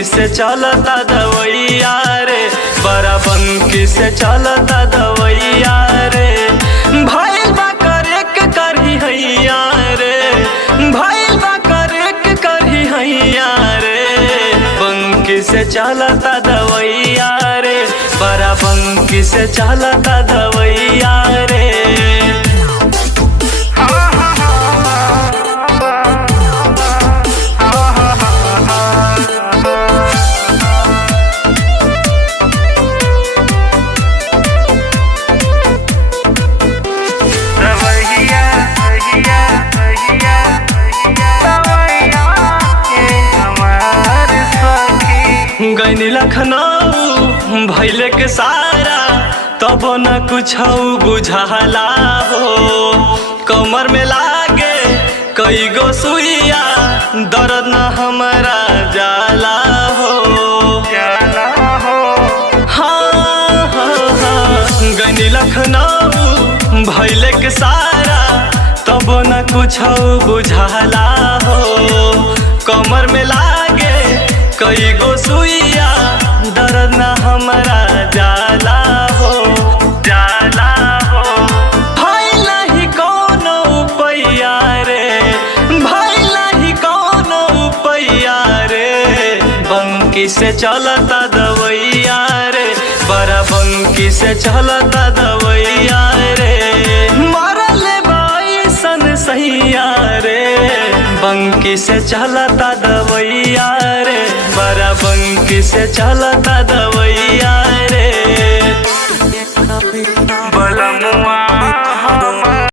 बंकी से चलता दवैया रे, बड़ा बंकी से चलता दवैया रे। भइल बा करे के करही हैया रे, भइल बा करे के करही हैया रे। बंकी से चलता दवैया रे, बड़ा बंकी से चलता दवैया रे। गैनी लखनऊ भैले के सारा, तब न कुछ बुझाला हो। कमर में लागे कई गो सुइया, दर्द न हमारा जाला हो। हाँ हाँ हाँ, गैनी लखनऊ भैले के सारा, तब न कुछ बुझाला हो। कमर में लागे कई गो सुइया, दर्द न हमारा जाला हो, जाला हो। भइल नाही कौनो उपाया रे, भइल नाही कौनो उपाया रे। बंकी से चलता दवैया रे, बड़ा बंकी से चलता दवैया रे। मरल बाईसन सैया रे, बंकी से चलता दवैया रे, बड़ा बंकी से चलता